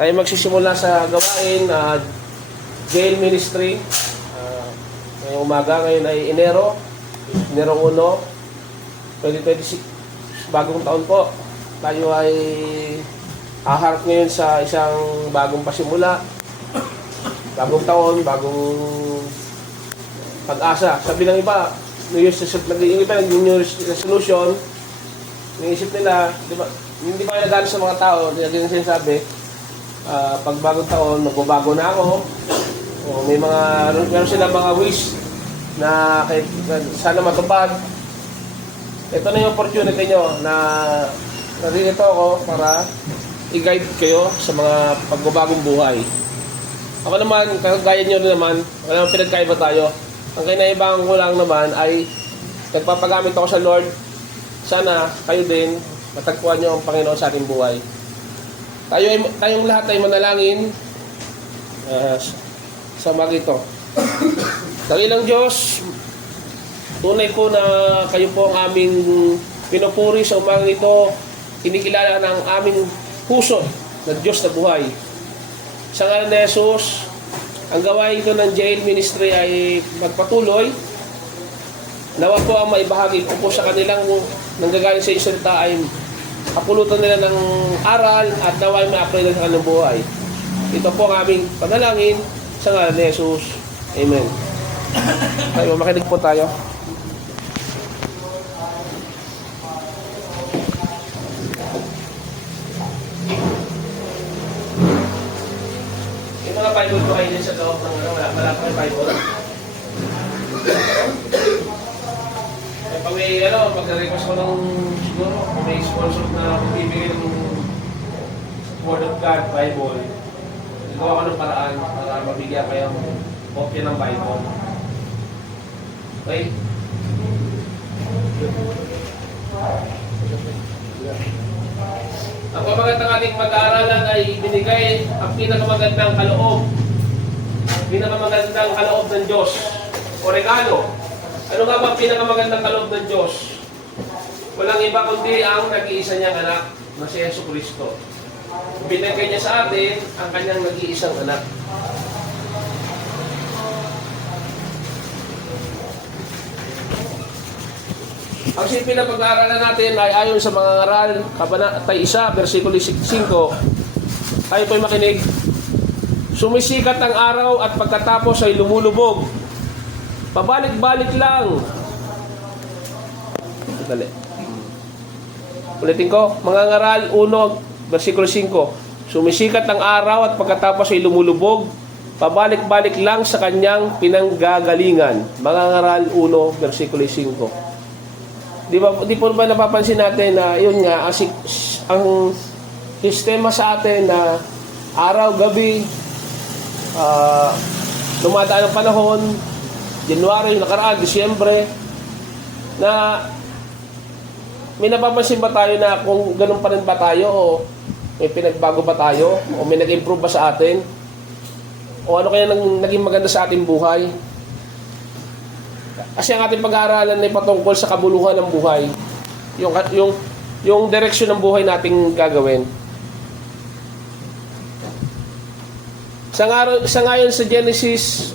Tayo magsisimula sa gawain jail ministry. Ngayong umaga, ngayon ay Enero 1, 2026, bagong taon po. Tayo ay haharap ngayon sa isang bagong pasimula. Bagong taon, bagong pag-asa. Sabi ng iba, New Year's resolution, naisip nila, hindi ba nagano sa mga tao, hindi sinasabi, pag bagong taon, magbabago na ako. O meron sila mga wish na sana matupad. Ito na yung opportunity nyo na narito ako para i-guide kayo sa mga pagbabagong buhay. Ako naman, kagaya nyo naman, wala naman pinagkaiba tayo. Ang kinaibang ko lang naman ay nagpapagamit ako sa Lord. Sana kayo din matagpuan nyo ang Panginoon sa ating buhay. Tayong lahat ay manalangin sa magito. Dakilang Diyos, tunay po na kayo po ang aming pinupuri sa umagang ito. Kinikilala ng aming puso na Diyos na buhay. Sa ngalan ni Jesus, ang gawain ito ng jail ministry ay magpatuloy. Nawa po ang maibahagi ko po sa kanilang nanggagaling sa isalita ay kapulutan nila ng aral at nawa ay ma-apply sa kanilang buhay. Ito po ang aming panalangin sa ngalan ni Jesus. Amen. Tayo, makinig po tayo. Yung mga Bible ko kayo din sa loob ng wala pa yung Bible. Pag may pag-request ko ng siguro, kung may sponsor na bibigay ng Word of God, Bible, gawa ko ng paraan para mabigyan kayo ng kopya ng Bible. Okay? Ang pamagandang ating pag-aaralan ay binigay ang pinakamagandang kaloob. Pinakamagandang kaloob ng Diyos o regalo. Ano nga ba ang pinakamagandang kaloob ng Diyos? Walang iba kundi ang nag-iisa niyang anak na si Jesucristo. Binigay niya sa atin ang kanyang nag-iisang anak. Ang simple na pag-aaralan natin ay ayon sa mga ngaral, Kabanata 1, versikulo 5. Tayo po'y makinig. Sumisikat ang araw at pagkatapos ay lumulubog. Pabalik-balik lang. Dali. Ulitin ko. Mga ngaral 1, versikulo 5. Sumisikat ang araw at pagkatapos ay lumulubog. Pabalik-balik lang sa kanyang pinanggagalingan. Mga ngaral 1, versikulo 5. Di po ba napapansin natin na yun nga, ang sistema sa atin na araw, gabi, dumadaan ang panahon, January, nakaraan, Disyembre, na may napapansin ba tayo na kung ganun pa rin ba tayo o may pinagbago ba tayo o may nag-improve ba sa atin o ano kaya naging maganda sa ating buhay? Kasi ang ating pag-aaralan ay patungkol sa kabuluhan ng buhay. Yung direksyon ng buhay nating gagawin. Sa ngayon sa Genesis,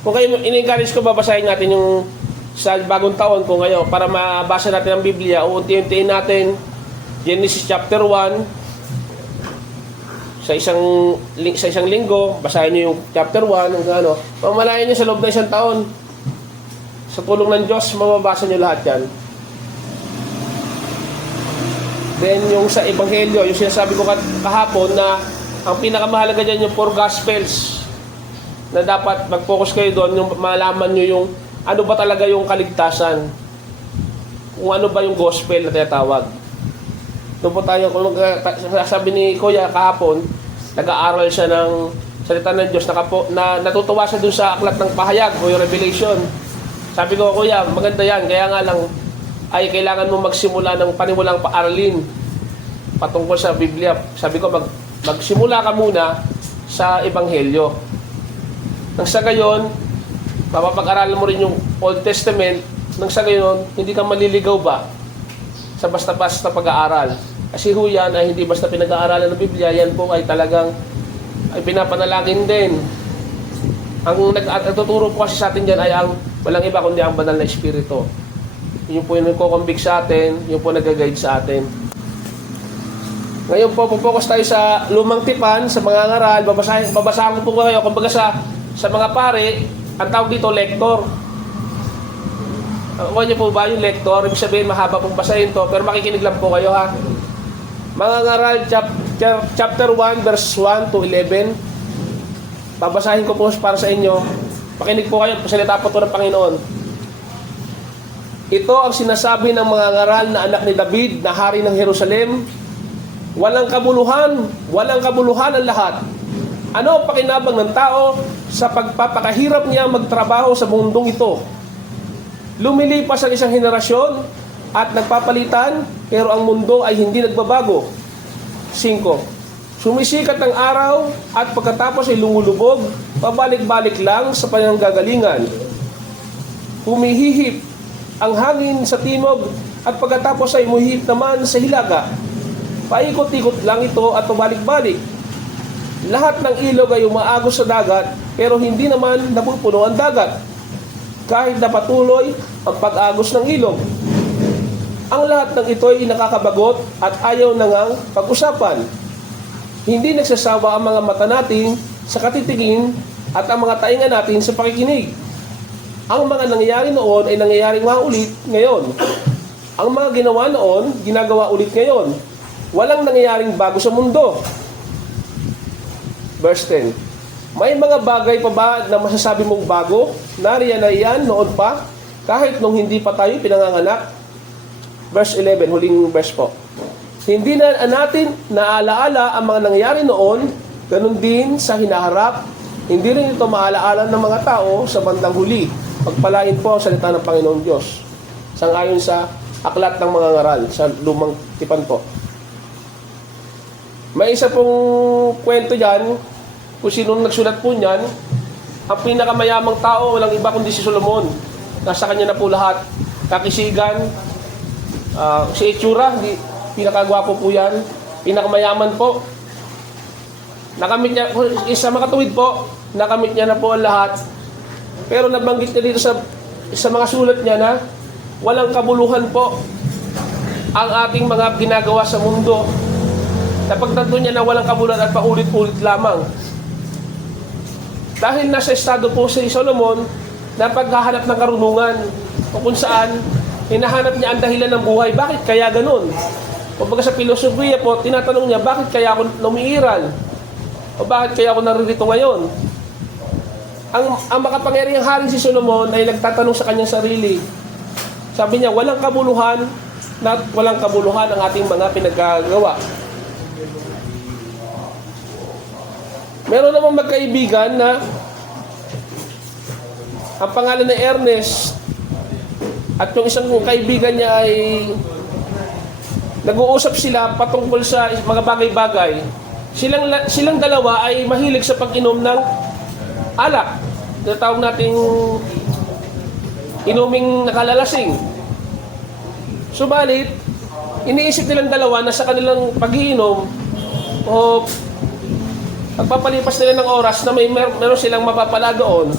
kung kayo in-encourage ko, babasahin natin yung sa bagong taon kung ngayon para mabasa natin ang Biblia. Uunti-untiin natin Genesis chapter 1 sa isang linggo. Basahin niyo yung chapter 1 hanggang ano. Pamalayan niyo sa loob ng isang taon. Sa tulong ng Diyos, mababasa nyo lahat yan. Then, yung sa Ebanghelyo, yung sinasabi ko kahapon na ang pinakamahalaga dyan yung 4 Gospels na dapat mag-focus kayo doon, yung malaman nyo yung ano ba talaga yung kaligtasan. Kung ano ba yung Gospel na tinatawag. Doon po tayo, kung sabi ni Kuya kahapon, nag-aaral siya ng salita ng Diyos, natutuwa siya doon sa aklat ng pahayag o yung Revelation. Sabi ko, Kuya, maganda yan. Kaya nga lang, ay kailangan mo magsimula ng panimulang paaralin patungkol sa Biblia. Sabi ko, magsimula ka muna sa Ebanghelyo. Nang sa gayon, mapapag-aralan mo rin yung Old Testament. Nang sa gayon, hindi ka maliligaw ba sa basta-basta pag-aaral. Kasi ho yan ay hindi basta pinag-aaralan ng Biblia, yan po ay talagang ay pinapanalangin din. Ang nagtuturo po kasi sa atin dyan ay ang walang iba kundi ang banal na Espiritu. Yun po yung nagkukumbik sa atin, yun po nag-guide sa atin. Ngayon po, pupokus tayo sa lumang tipan, sa mga ngaral, babasahin ko po kayo. Kumbaga sa mga pare, ang tawag dito, lektor. Alam niyo po ba yung lektor? Ibig sabihin, mahaba pong basahin to, pero makikinig lang po kayo ha. Mga ngaral, chapter 1, verse 1 to 11. Babasahin ko po para sa inyo. Makinig po kayo, pasalita po ito ng Panginoon. Ito ang sinasabi ng mga ngaral na anak ni David na hari ng Jerusalem. Walang kabuluhan ang lahat. Ano ang pakinabang ng tao sa pagpapakahirap niya magtrabaho sa mundong ito? Lumilipas ang isang henerasyon at nagpapalitan, pero ang mundo ay hindi nagbabago. 5. Sumisikat ang araw at pagkatapos ay lumulubog, pabalik-balik lang sa pananggagalingan. Humihihip ang hangin sa timog at pagkatapos ay umuhihip naman sa hilaga. Paikot-ikot lang ito at pabalik-balik. Lahat ng ilog ay umaagos sa dagat, pero hindi naman napupuno ang dagat, kahit na patuloy ang pag-agos ng ilog. Ang lahat ng ito ay nakakabagot at ayaw na ngang pag-usapan. Hindi nagsasawa ang mga mata natin sa katitingin at ang mga tainga natin sa pakikinig. Ang mga nangyayari noon ay nangyayaring maulit ngayon. Ang mga ginawa noon, ginagawa ulit ngayon. Walang nangyayaring bago sa mundo. Verse 10. May mga bagay pa ba na masasabi mong bago? Nariyan na yan noon pa, kahit nung hindi pa tayo pinanganganak. Verse 11, huling verse po. Hindi na natin naalaala ang mga nangyayari noon, ganun din sa hinaharap. Hindi rin ito maalaala ng mga tao sa bandang huli. Pagpalain po ang salita ng Panginoon Diyos. Sangayon sa aklat ng mga ngaral, sa lumang tipan po. May isa pong kwento dyan, kung sino nagsulat po niyan. Ang pinakamayamang tao, walang iba kundi si Solomon. Nasa kanya na po lahat. Kakisigan, si itsura, pinakagwapo po yan. Pinakamayaman po. Nakamit niya, isa makatuwid po, nakamit niya na po ang lahat. Pero nabanggit niya dito sa mga sulat niya na walang kabuluhan po ang ating mga ginagawa sa mundo. Napagtanto niya na walang kabuluhan at paulit-ulit lamang. Dahil nasa estado po si Solomon na paghahanap ng karunungan o kung saan hinahanap niya ang dahilan ng buhay. Bakit kaya ganun? Kumbaga sa filosofiya po, tinatanong niya, bakit kaya ako lumiiral? O bakit kaya ako naririto ngayon? Ang makapangyarihang hari si Solomon ay nagtatanong sa kanyang sarili. Sabi niya, walang kabuluhan ang ating mga pinagagawa. Meron namang magkaibigan na ang pangalan na Ernest at yung isang kaibigan niya ay nag-uusap sila patungkol sa mga bagay-bagay. Silang dalawa ay mahilig sa pag-inom ng alak. Tinatawag nating inuming nakalalasing. Subalit, iniisip nilang dalawa na sa kanilang pag-iinom o pagpapalipas nila ng oras na meron silang mapapala doon,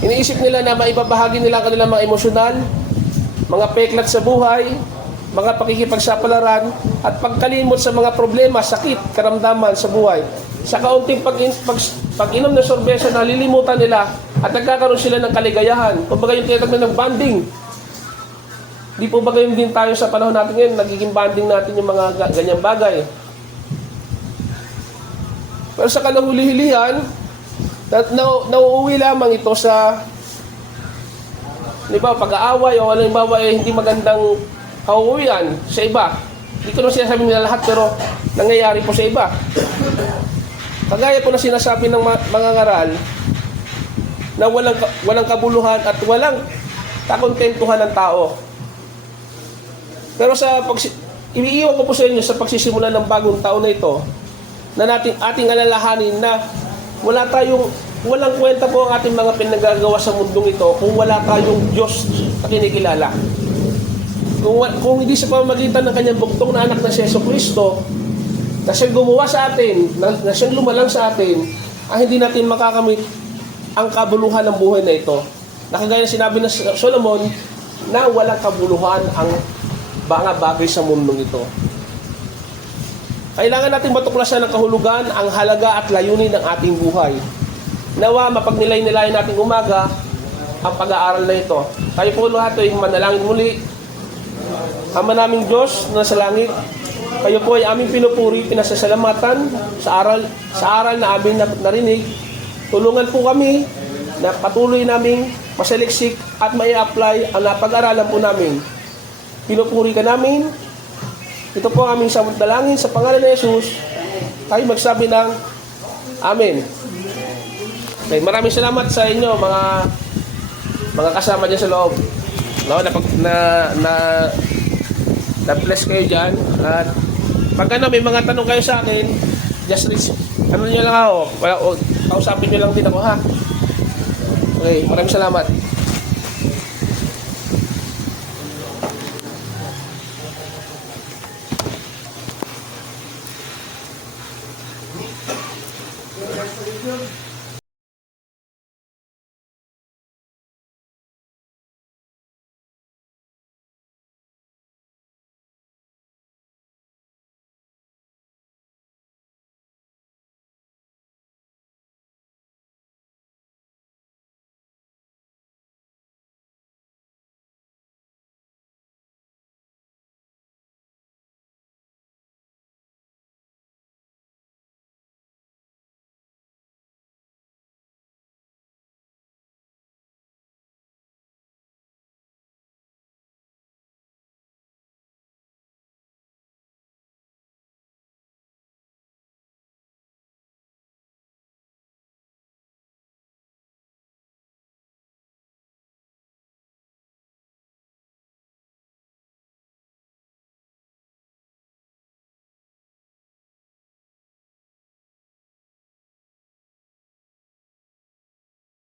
iniisip nila na maibabahagi nila ang kanilang mga emosyonal, mga peklat sa buhay, mga pakikipagsapalaran, at pagkalimot sa mga problema, sakit, karamdaman sa buhay. Sa kaunting pag-inom ng sorbesa, nalilimutan nila at nagkakaroon sila ng kaligayahan. Kumbaga yung tinatawag ng banding. Di po ba gayon din tayo sa panahon natin ngayon, nagiging banding natin yung mga ganyang bagay. Pero sa kanahuli-hilihan, nauuwi lamang ito sa pag-aaway o halimbawa hindi magandang kauuwian sa iba. Hindi ko naman sinasabi nila lahat, pero nangyayari po sa iba. Kagaya po na sinasabi ng mga ngaral na walang kabuluhan at walang kakontentuhan ng tao. Pero iniiwan ko po sa inyo sa pagsisimula ng bagong taon na ito, na ating alalahanin na walang kwenta po ang ating mga pinagagawa sa mundong ito kung wala tayong Diyos na kinikilala. Kung hindi sa pamamagitan ng kanyang buktong na anak na si Yeso Cristo, na siyang gumawa sa atin, na siyang lumalang sa atin, hindi natin makakamit ang kabuluhan ng buhay na ito. Nakagaya na sinabi ng Solomon, na walang kabuluhan ang mga bagay sa mundong ito. Kailangan natin matuklasan ng kahulugan, ang halaga at layunin ng ating buhay. Nawa, mapagnilay-nilayan natin umaga ang pag-aaral na ito. Tayo po lahat ay manalangin muli. Ama naming Diyos na sa langit, kayo po ay aming pinupuri, pinasasalamatan sa aral na amin narinig. Tulungan po kami na patuloy naming masaliksik at mai-apply ang napag-aralan po namin. Pinupuri ka namin. Ito po ang aming samot dalangin sa pangalan ni Jesus. Tayo magsabi ng Amen. Okay, maraming salamat sa inyo mga kasama dyan sa loob. No, na bless kayo dyan. At pag may mga tanong kayo sa akin, just reach. Ano nyo lang ako. Kausapin nyo lang din ako, ha? Okay, maraming salamat.